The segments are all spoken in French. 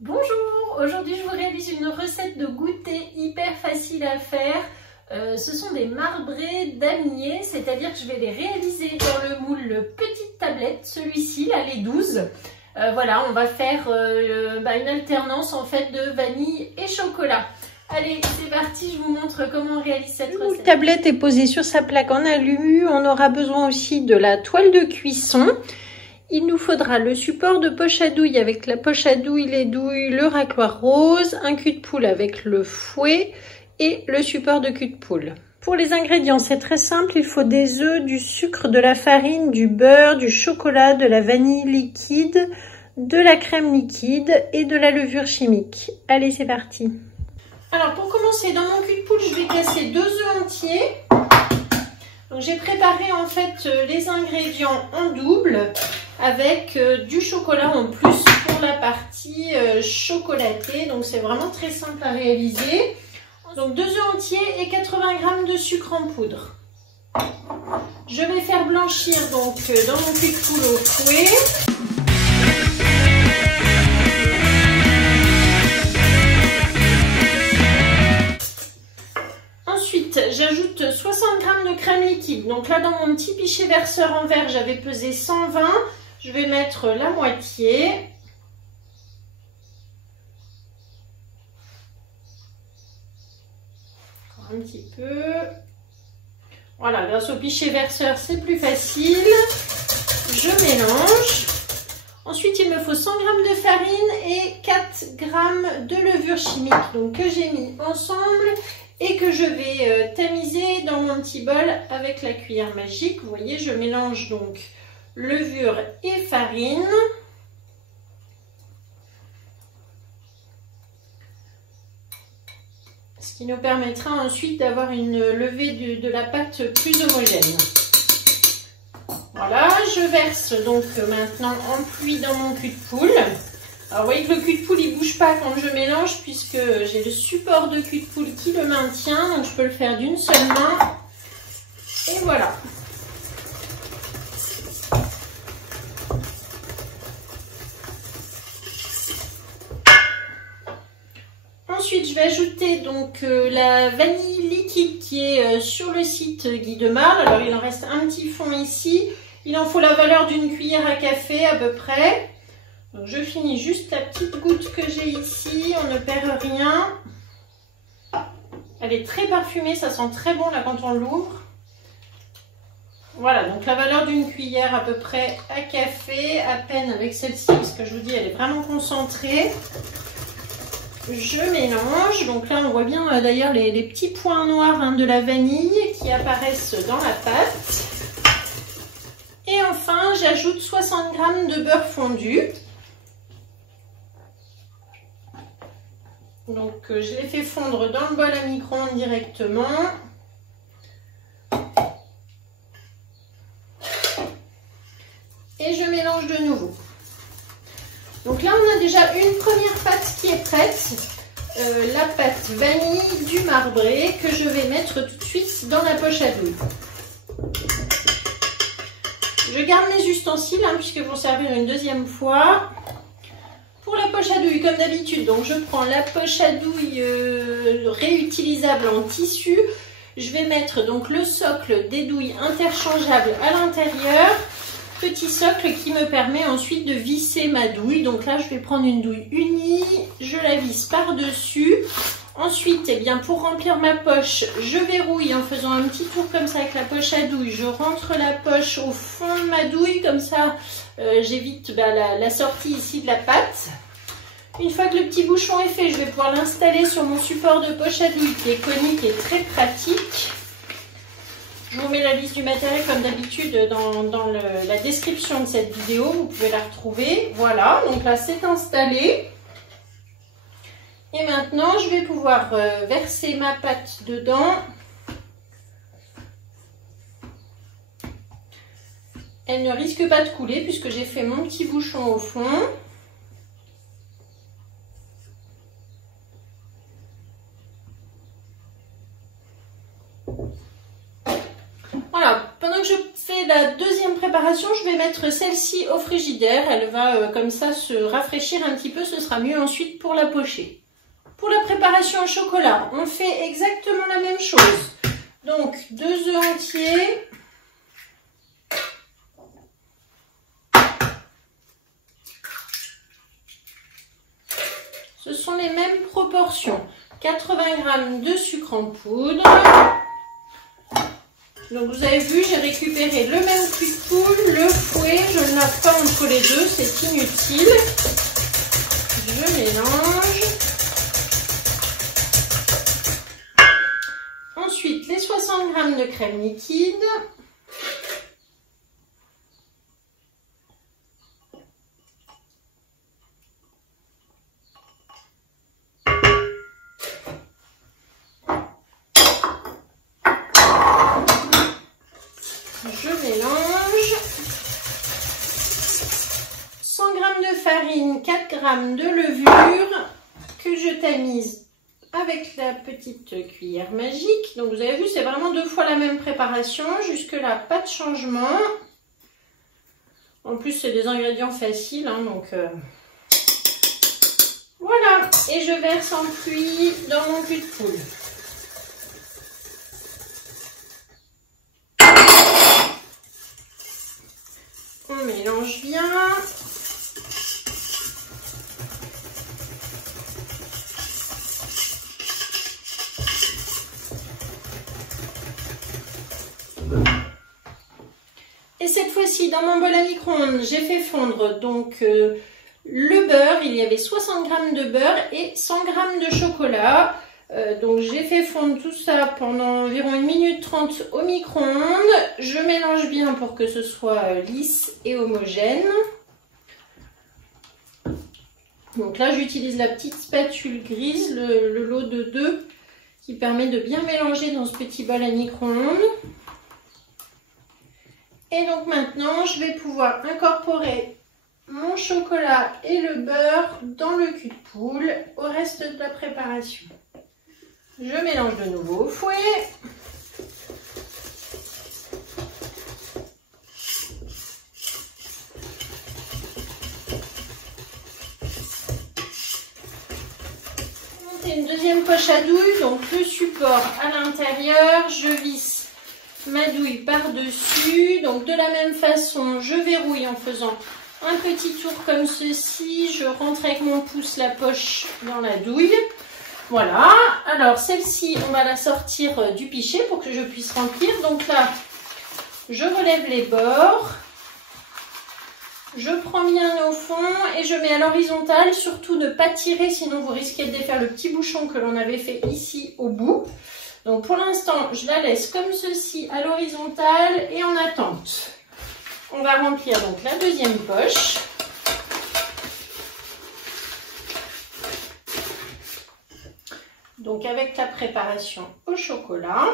Bonjour, aujourd'hui je vous réalise une recette de goûter hyper facile à faire. Ce sont des marbrés damier, c'est-à-dire que je vais les réaliser dans le moule petite tablette, celui-ci, là les 12. Voilà, on va faire une alternance en fait de vanille et chocolat. Allez, c'est parti, je vous montre comment on réalise cette recette. Le moule tablette est posé sur sa plaque en alu. On aura besoin aussi de la toile de cuisson. Il nous faudra le support de poche à douille avec la poche à douille, les douilles, le racloir rose, un cul de poule avec le fouet et le support de cul de poule. Pour les ingrédients, c'est très simple. Il faut des œufs, du sucre, de la farine, du beurre, du chocolat, de la vanille liquide, de la crème liquide et de la levure chimique. Allez, c'est parti. Alors, pour commencer, dans mon cul de poule, je vais casser 2 œufs entiers. Donc, j'ai préparé en fait les ingrédients en double avec du chocolat en plus pour la partie chocolatée. Donc, c'est vraiment très simple à réaliser. Donc, 2 œufs entiers et 80 g de sucre en poudre. Je vais faire blanchir donc dans mon cul de poule au fouet. Ensuite, j'ajoute 60 g de crème liquide. Donc là, dans mon petit pichet verseur en verre, j'avais pesé 120. Je vais mettre la moitié. Encore un petit peu. Voilà, grâce au pichet verseur, c'est plus facile. Je mélange. Ensuite, il me faut 100 g de farine et 4 g de levure chimique, donc que j'ai mis ensemble et que je vais tamiser dans mon petit bol avec la cuillère magique. Vous voyez, je mélange donc levure et farine. Ce qui nous permettra ensuite d'avoir une levée de la pâte plus homogène. Voilà, je verse donc maintenant en pluie dans mon cul de poule. Alors, vous voyez que le cul de poule, il ne bouge pas quand je mélange puisque j'ai le support de cul de poule qui le maintient. Donc, je peux le faire d'une seule main. Et voilà. Ensuite, je vais ajouter donc la vanille liquide qui est sur le site Guy de Marle. Alors, il en reste un petit fond ici. Il en faut la valeur d'une cuillère à café à peu près. Donc, je finis juste la petite goutte que j'ai ici. On ne perd rien. Elle est très parfumée. Ça sent très bon là quand on l'ouvre. Voilà, donc la valeur d'une cuillère à peu près à café. À peine avec celle-ci parce que je vous dis, elle est vraiment concentrée. Je mélange. Donc là, on voit bien d'ailleurs les petits points noirs de la vanille qui apparaissent dans la pâte. Et enfin, j'ajoute 60 g de beurre fondu. Donc, je l'ai fait fondre dans le bol à micro-ondes directement. Et je mélange de nouveau. Donc là, on a déjà une première pâte qui est prête. La pâte vanille du marbré que je vais mettre tout de suite dans la poche à douille. Je garde mes ustensiles puisque vont servir une deuxième fois. Pour la poche à douille, comme d'habitude, donc je prends la poche à douille réutilisable en tissu. Je vais mettre donc le socle des douilles interchangeables à l'intérieur. Petit socle qui me permet ensuite de visser ma douille. Donc là, je vais prendre une douille unie, je la visse par-dessus. Ensuite, eh bien, pour remplir ma poche, je verrouille en faisant un petit tour comme ça avec la poche à douille. Je rentre la poche au fond de ma douille, comme ça, j'évite la sortie ici de la pâte. Une fois que le petit bouchon est fait, je vais pouvoir l'installer sur mon support de poche à douille qui est conique et très pratique. Je vous mets la liste du matériel comme d'habitude dans la description de cette vidéo. Vous pouvez la retrouver. Voilà, donc là, c'est installé. Et maintenant, je vais pouvoir verser ma pâte dedans. Elle ne risque pas de couler puisque j'ai fait mon petit bouchon au fond. Voilà, pendant que je fais la deuxième préparation, je vais mettre celle-ci au frigidaire. Elle va comme ça se rafraîchir un petit peu, ce sera mieux ensuite pour la pocher. Pour la préparation au chocolat, on fait exactement la même chose. Donc 2 œufs entiers. Ce sont les mêmes proportions. 80 g de sucre en poudre. Donc vous avez vu, j'ai récupéré le même cul de poule, le fouet, je ne lave pas entre les deux, c'est inutile. Je mélange. Ensuite, les 60 g de crème liquide. Je mélange. 100 g de farine, 4 g de levure que je tamise avec la petite cuillère magique. Donc vous avez vu, c'est vraiment 2 fois la même préparation. Jusque là, pas de changement. En plus, c'est des ingrédients faciles, hein, donc voilà. Et je verse en pluie dans mon cul de poule. On mélange bien. Et cette fois-ci, dans mon bol à micro-ondes, j'ai fait fondre donc le beurre. Il y avait 60 g de beurre et 100 g de chocolat. Donc j'ai fait fondre tout ça pendant environ 1 minute 30 au micro-ondes. Je mélange bien pour que ce soit lisse et homogène. Donc là j'utilise la petite spatule grise, le lot de 2, qui permet de bien mélanger dans ce petit bol à micro-ondes. Et donc maintenant je vais pouvoir incorporer mon chocolat et le beurre dans le cul de poule au reste de la préparation. Je mélange de nouveau au fouet. Monter une deuxième poche à douille, donc le support à l'intérieur, je visse ma douille par-dessus. Donc de la même façon, je verrouille en faisant un petit tour comme ceci. Je rentre avec mon pouce la poche dans la douille. Voilà, alors celle-ci, on va la sortir du pichet pour que je puisse remplir. Donc là, je relève les bords, je prends bien au fond et je mets à l'horizontale. Surtout ne pas tirer, sinon vous risquez de défaire le petit bouchon que l'on avait fait ici au bout. Donc pour l'instant, je la laisse comme ceci à l'horizontale et en attente. On va remplir donc la deuxième poche. Donc avec la préparation au chocolat.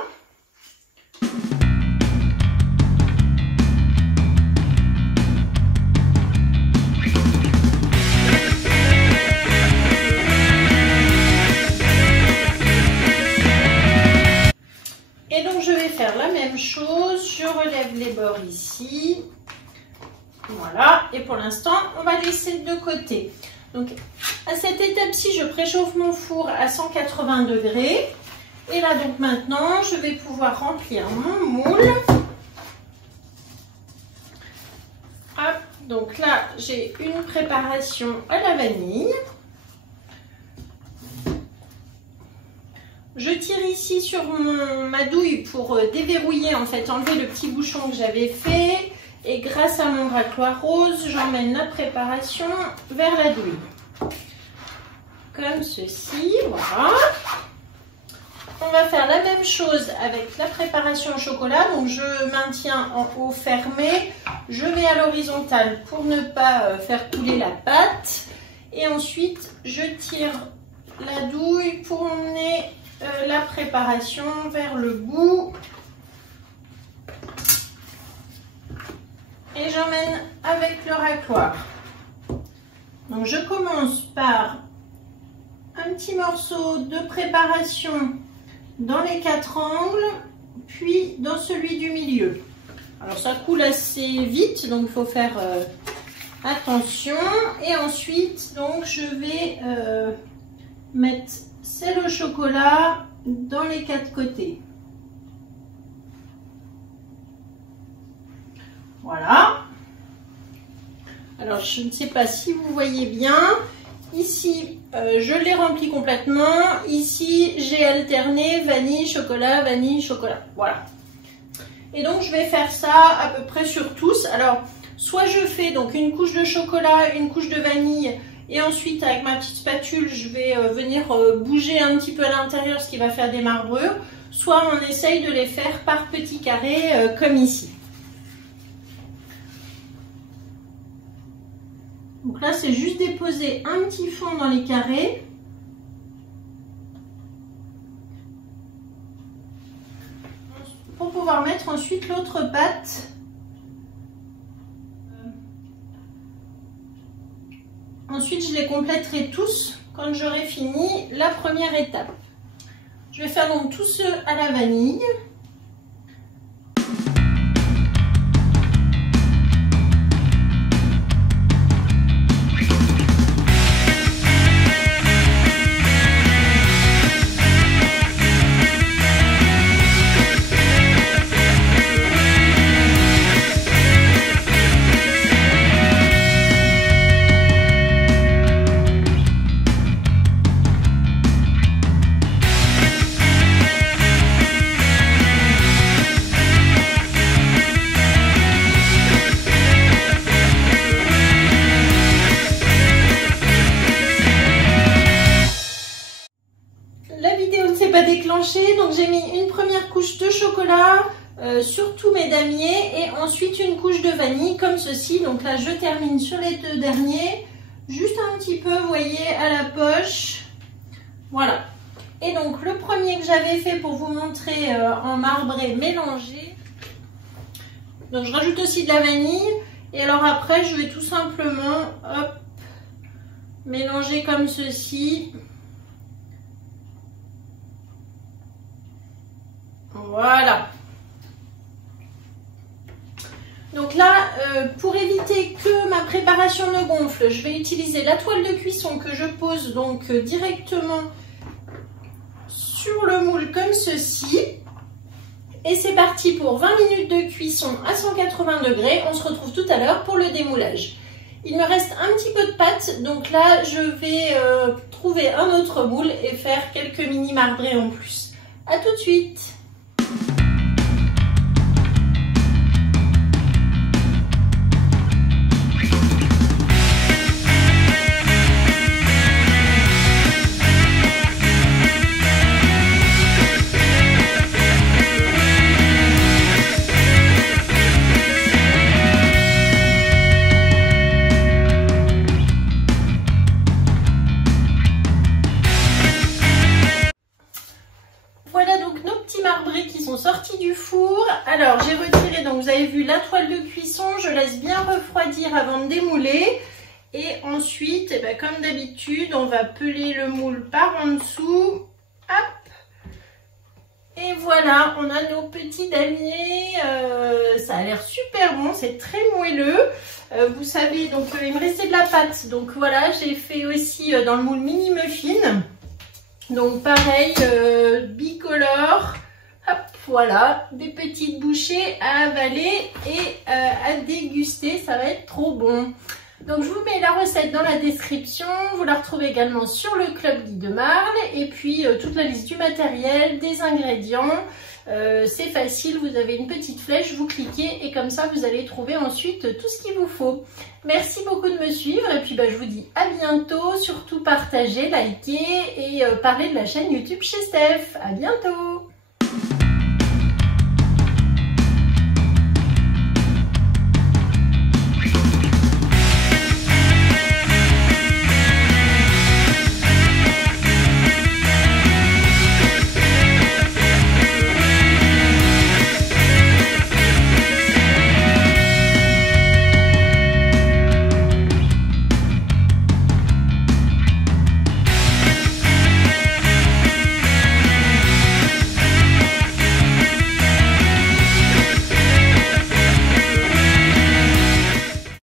Et donc je vais faire la même chose, je relève les bords ici. Voilà, et pour l'instant, on va laisser de côté. Donc à cette étape-ci, je préchauffe mon four à 180 degrés. Et là donc maintenant, je vais pouvoir remplir mon moule. Hop, donc là, j'ai une préparation à la vanille. Je tire ici sur ma douille pour déverrouiller, en fait, enlever le petit bouchon que j'avais fait. Et grâce à mon racloir rose, j'emmène la préparation vers la douille. Comme ceci, voilà. On va faire la même chose avec la préparation au chocolat. Donc je maintiens en haut fermé. Je mets à l'horizontale pour ne pas faire couler la pâte. Et ensuite, je tire la douille pour emmener la préparation vers le bout. Et j'emmène avec le racloir. Donc je commence par un petit morceau de préparation dans les 4 angles, puis dans celui du milieu. Alors ça coule assez vite, donc il faut faire attention. Et ensuite, donc je vais mettre sel au chocolat dans les 4 côtés. Voilà. Alors je ne sais pas si vous voyez bien. Ici, je l'ai rempli complètement. Ici, j'ai alterné vanille, chocolat, vanille, chocolat. Voilà. Et donc, je vais faire ça à peu près sur tous. Alors, soit je fais donc une couche de chocolat, une couche de vanille, et ensuite, avec ma petite spatule, je vais venir bouger un petit peu à l'intérieur, ce qui va faire des marbrures. Soit on essaye de les faire par petits carrés, comme ici. Donc là, c'est juste déposer un petit fond dans les carrés. Pour pouvoir mettre ensuite l'autre pâte. Ensuite, je les compléterai tous quand j'aurai fini la première étape. Je vais faire donc tous ceux à la vanille. Donc j'ai mis une première couche de chocolat sur tous mes damiers et ensuite une couche de vanille comme ceci. Donc là je termine sur les 2 derniers, juste un petit peu, vous voyez, à la poche. Voilà. Et donc le premier que j'avais fait pour vous montrer en marbré mélangé. Donc je rajoute aussi de la vanille et alors après je vais tout simplement hop, mélanger comme ceci. Voilà. Donc là, pour éviter que ma préparation ne gonfle, je vais utiliser la toile de cuisson que je pose donc directement sur le moule comme ceci. Et c'est parti pour 20 minutes de cuisson à 180 degrés. On se retrouve tout à l'heure pour le démoulage. Il me reste un petit peu de pâte, donc là je vais trouver un autre moule et faire quelques mini marbrés en plus. A tout de suite. Sortis du four. Alors j'ai retiré, donc vous avez vu la toile de cuisson, je laisse bien refroidir avant de démouler et ensuite comme d'habitude on va peler le moule par en dessous. Hop. Et voilà, on a nos petits damiers, ça a l'air super bon, c'est très moelleux. Vous savez, donc il me restait de la pâte, donc voilà, j'ai fait aussi dans le moule mini muffin, donc pareil, bicolore. Hop, voilà, des petites bouchées à avaler et à déguster, ça va être trop bon. Donc je vous mets la recette dans la description, vous la retrouvez également sur le Club Guy de Marle et puis toute la liste du matériel, des ingrédients. C'est facile, vous avez une petite flèche, vous cliquez et comme ça vous allez trouver ensuite tout ce qu'il vous faut. Merci beaucoup de me suivre et puis je vous dis à bientôt, surtout partagez, likez et parlez de la chaîne YouTube chez Steph. À bientôt.